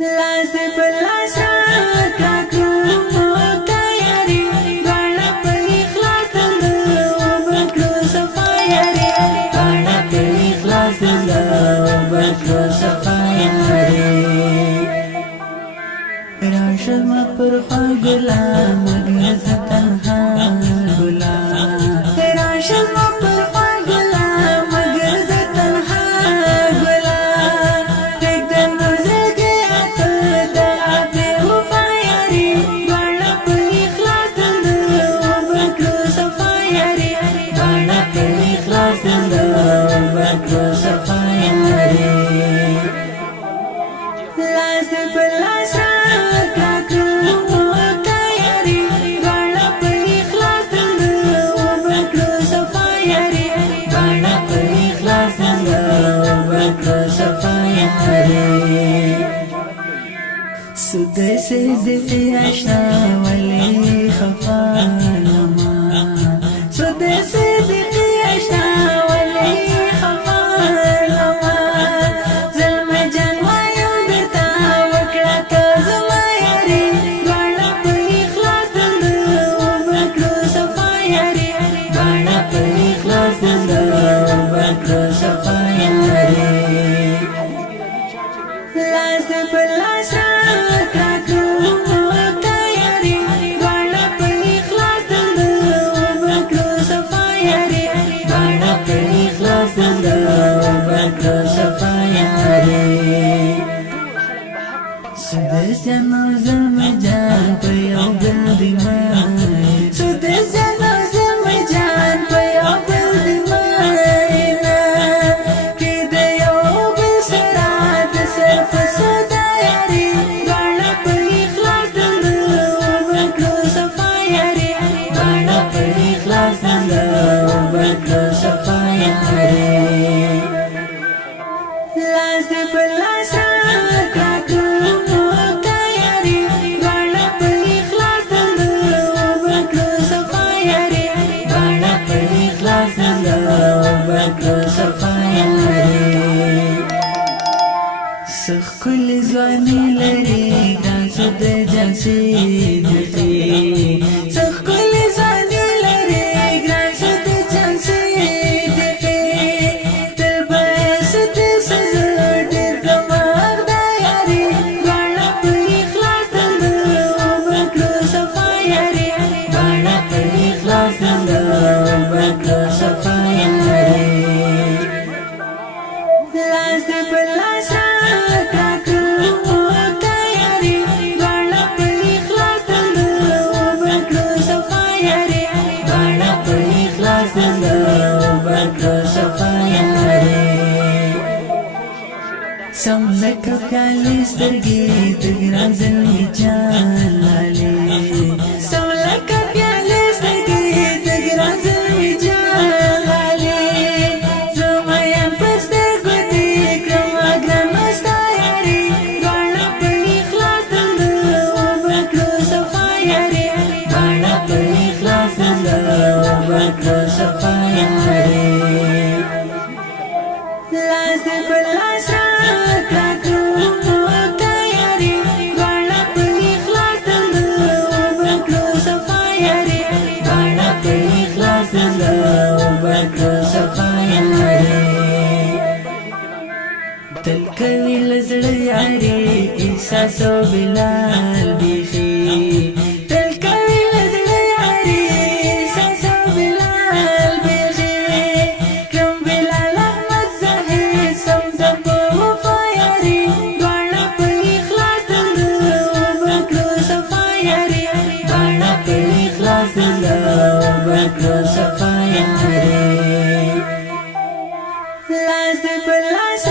لاس دې په لاس راکړه کړو تیاري غاړه په اخلاص دنده وبکړو صفا یاري غاړه په اخلاص دنده وبکړو صفا یاري راشه ما پر خوا ګلان مګر زه تنها ګلان راشه ما پر خوا ګلان مګر زه تنها ګلان پرېږده نور زړګی اته د بې وفا یاري غاړه په اخلاص دنده وبکړو صفا یاري غاړه په اخلاص دنده وبکړو صفا یاري لاس دې په لاس راکړه کړو تیاري غاړه په اخلاص دنده وبکړو صفا یاري غاړه په اخلاص دنده وبکړو صفا یاري سده صدقي اشنا ولي خفا لما سده صدقي اشنا ولي خفا لما ظلم جان وایم درته وکړه ته زما یاري غاړه په اخلاص دنده وبکړو صفا یاري غاړه په اخلاص دنده وبکړو صفا یاري لاس دې په لاس راکړه کړو تیاري غاړه په اخلاص دنده وبکړو صفا یاري غاړه په اخلاص دنده وبکړو صفا یاري سدس جانو زلم جان په یو بل دی مای سدس جانو زلم جان په یو بل دی مای کې د یو بل سره د صرف صدا یاري غاړه په اخلاص دنده وبکړو صفا یاري غاړه په اخلاص دنده وبکړو صفا یاري لاس دې په لاس راکړه کړو تیاري غاړه په اخلاص دنده وبکړو صفا یاري غاړه په اخلاص دنده وبکړو صفا یاري ښکلې ځواني لري ګران څه د جنسي دقي ښکلې ځواني لري ګران څه د جنسي دقي تل به څه د سزا ډېر دماغ د یاري غاړه په اخلاص دنده وبکړو صفا یاري غاړه په اخلاص دنده وبکړو صفا یاري لاس دې په لاس راکړه کړو تیاري غاړه په اخلاص دنده وبکړو صفا یاري غاړه په اخلاص دنده وبکړو صفا یاري سم لکه کالي سترګې د ګران زلمي جان لالې سم لکه پیالې سترګې د ګران زلمي جان لالې زما یم په سترګو دې کړمه ګرانه ستا یاري غاړه په اخلاص دنده وبکړو صفا یاري غاړه په اخلاص دنده وبکړو صفا یاري لاس دې په لاس راکړه کړو تیاري غاړه په اخلاص دنده وبکړو صفا یاري غاړه په اخلاص دنده وبکړو صفا یاري تل کوي له زړه یاري احساس او بلال بیخي تل کوي له زړه یاري احساس او بلال بیخي کړم بلال احمد زاهد سم د په وفا یاري غاړه په اخلاص دنده وبکړو صفا یاري غاړه په اخلاص دنده وبکړو صفا یاري لاس دې په لاس